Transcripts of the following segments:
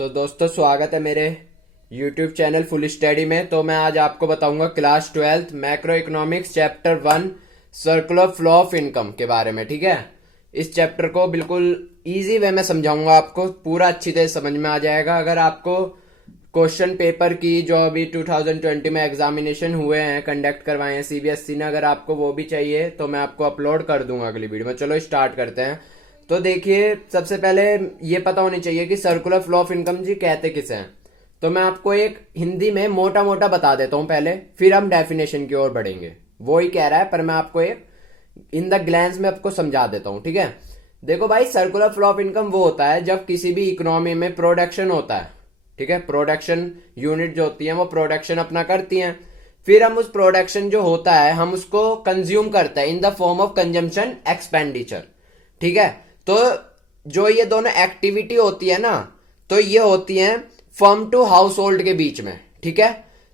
तो दोस्तों स्वागत है मेरे YouTube चैनल फुल स्टडी में। तो मैं आज आपको बताऊंगा class 12 macro economics chapter 1 circular flow of income के बारे में। ठीक है, इस चैप्टर को बिल्कुल इजी वे में समझाऊंगा, आपको पूरा अच्छी तरह समझ में आ जाएगा। अगर आपको क्वेश्चन पेपर की जो अभी 2020 में एग्जामिनेशन हुए हैं, कंडक्ट करवाए हैं CBSE ने, अगर आपको वो भी चाहिए तो मैं आपको अपलोड कर दूंगा अगली वीडियो में। चलो स्टार्ट करते हैं। तो देखिए, सबसे पहले ये पता होनी चाहिए कि सर्कुलर फ्लो ऑफ इनकम जी कहते किसे हैं। तो मैं आपको एक हिंदी में मोटा मोटा बता देता हूं पहले, फिर हम डेफिनेशन की ओर बढ़ेंगे। वो ही कह रहा है पर मैं आपको एक इन द ग्लैंस में आपको समझा देता हूं। ठीक है, देखो भाई, सर्कुलर फ्लो ऑफ इनकम वो होता है जब किसी भी इकोनॉमी में प्रोडक्शन होता है। ठीक है, प्रोडक्शन यूनिट जो होती है वो प्रोडक्शन अपना करती हैं, फिर हम उस प्रोडक्शन जो होता है हम उसको कंज्यूम करते हैं इन the form of consumption expenditure. ठीक है, तो जो ये दोनों एक्टिविटी होती है ना, तो ये होती है फर्म टू हाउस होल्ड के बीच में। ठीक है,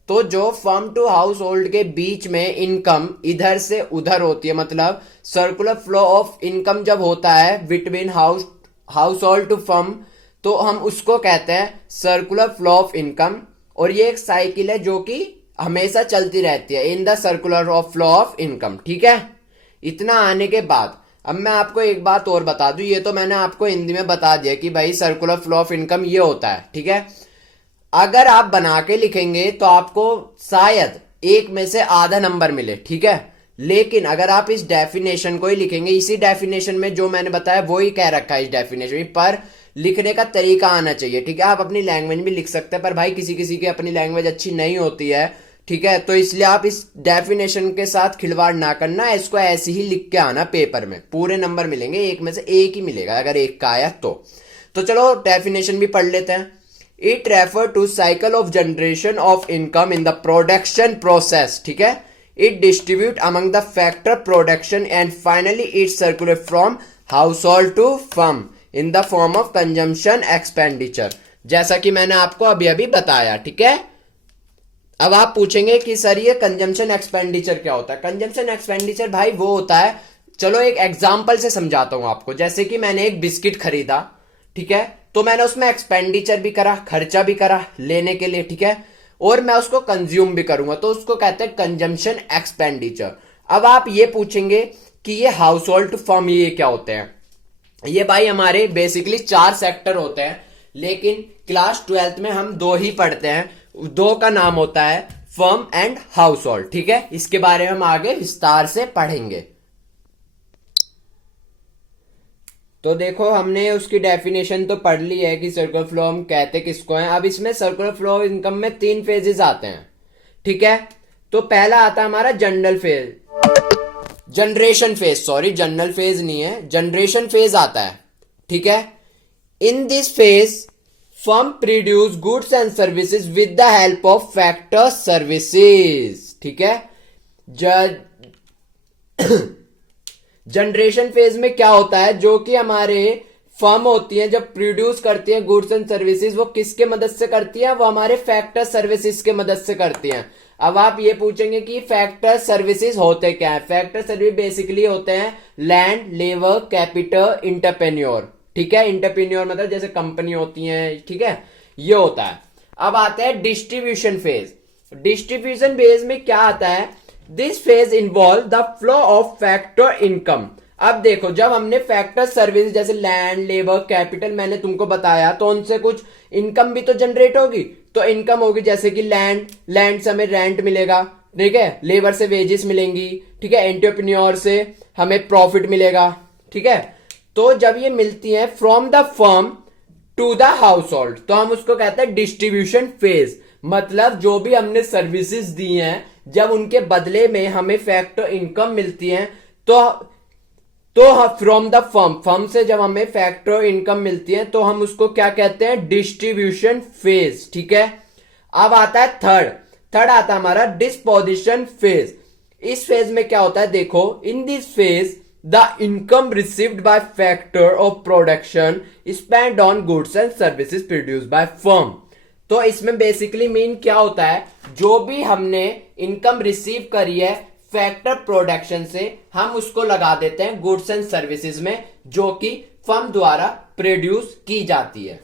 तो जो फर्म टू हाउस होल्ड के बीच में इनकम इधर से उधर होती है, मतलब सर्कुलर फ्लो ऑफ इनकम जब होता है between household to firm, तो हम उसको कहते हैं सर्कुलर फ्लो ऑफ इनकम। और ये एक साइकिल है जो कि हमेशा चलती रहती है in the circular of flow of income. ठीक है, इतना आने के बाद अब मैं आपको एक बात और बता दूं। ये तो मैंने आपको हिंदी में बता दिया कि भाई सर्कुलर फ्लो ऑफ इनकम ये होता है। ठीक है, अगर आप बना के लिखेंगे तो आपको शायद एक में से आधा नंबर मिले। ठीक है, लेकिन अगर आप इस डेफिनेशन को ही लिखेंगे, इसी डेफिनेशन में जो मैंने बताया वो ही कह रखा है इस डेफिनेशन में, पर लिखने का तरीका आना चाहिए। ठीक है, आप अपनी लैंग्वेज में लिख सकते हैं, पर भाई किसी किसी की अपनी लैंग्वेज अच्छी नहीं होती है। ठीक है, तो इसलिए आप इस डेफिनेशन के साथ खिलवाड़ ना करना, इसको ऐसे ही लिख के आना पेपर में। पूरे नंबर मिलेंगे, एक में से एक ही मिलेगा अगर एक का आया तो चलो डेफिनेशन भी पढ़ लेते हैं। It refer to cycle of generation of income in the production process. ठीक है, it distribute among the factor production and finally it circulate from household to firm in the form of consumption expenditure, जैसा कि मैंने आपको अभी अभी बताया। ठीक है, अब आप पूछेंगे कि सर ये कंजम्पशन एक्सपेंडिचर क्या होता है। कंजम्पशन एक्सपेंडिचर भाई वो होता है, चलो एक एग्जांपल से समझाता हूं आपको। जैसे कि मैंने एक बिस्किट खरीदा, ठीक है, तो मैंने उसमें एक्सपेंडिचर भी करा, खर्चा भी करा लेने के लिए। ठीक है, और मैं उसको कंज्यूम भी करूंगा, तो उसको कहते हैं कंजम्पशन एक्सपेंडिचर। अब आप ये पूछेंगे कि ये हाउस होल्ड टू फर्म ये क्या होते हैं। ये भाई हमारे बेसिकली 4 सेक्टर होते हैं, लेकिन क्लास 12 में हम 2 ही पढ़ते हैं। 2 का नाम होता है फर्म एंड हाउस होल्ड। ठीक है, इसके बारे में हम आगे विस्तार से पढ़ेंगे। तो देखो, हमने उसकी डेफिनेशन तो पढ़ ली है कि सर्कुलर फ्लो हम कहते किसको हैं। अब इसमें सर्कुलर फ्लो इनकम में 3 फेजेस आते हैं। ठीक है, तो पहला आता है हमारा general phase, generation phase, sorry general phase नहीं है, जनरेशन फेज आता है। ठीक है, in this phase firm produce goods and services with the help of factor services. ठीक है, जनरेशन फेज में क्या होता है, जो कि हमारे फर्म होती है जब प्रोड्यूस करती है गुड्स एंड सर्विसेज, वो किसके मदद से करती है, वो हमारे फैक्टर सर्विसेज के मदद से करती हैं। अब आप ये पूछेंगे कि फैक्टर सर्विसेज होते क्या है। फैक्टर सर्विस बेसिकली होते हैं लैंड, लेबर, कैपिटल, इंटरप्रेन्योर। ठीक है, इंटरप्रेन्योर मतलब जैसे कंपनी होती है। ठीक है, ये होता है। अब आता है डिस्ट्रीब्यूशन फेज। डिस्ट्रीब्यूशन फेज में क्या आता है, this phase involve the flow of factor income. अब देखो, जब हमने फैक्टर सर्विस जैसे लैंड, लेबर, कैपिटल मैंने तुमको बताया, तो उनसे कुछ इनकम भी तो जनरेट होगी। तो इनकम होगी जैसे कि लैंड से हमें रेंट मिलेगा। ठीक है, लेबर से वेजेस मिलेंगी। ठीक है, एंटरप्रेन्योर से हमें प्रॉफिट मिलेगा। ठीक है, तो जब ये मिलती है from the firm to the household, तो हम उसको कहते हैं डिस्ट्रीब्यूशन फेज। मतलब जो भी हमने सर्विसेज दी हैं, जब उनके बदले में हमें फैक्टर इनकम मिलती है, तो फ्रॉम द फर्म से जब हमें फैक्टर इनकम मिलती है तो हम उसको क्या कहते हैं, डिस्ट्रीब्यूशन फेज। ठीक है, अब आता है थर्ड आता है हमारा डिस्पोजिशन फेज। इस फेज में क्या होता है, देखो, in this phase the income received by factor of production spend on goods and services produced by firm. तो इसमें बेसिकली मीन क्या होता है, जो भी हमने इनकम रिसीव करी है फैक्टर प्रोडक्शन से, हम उसको लगा देते हैं गुड्स एंड सर्विसेज में, जो कि फर्म द्वारा प्रोड्यूस की जाती है।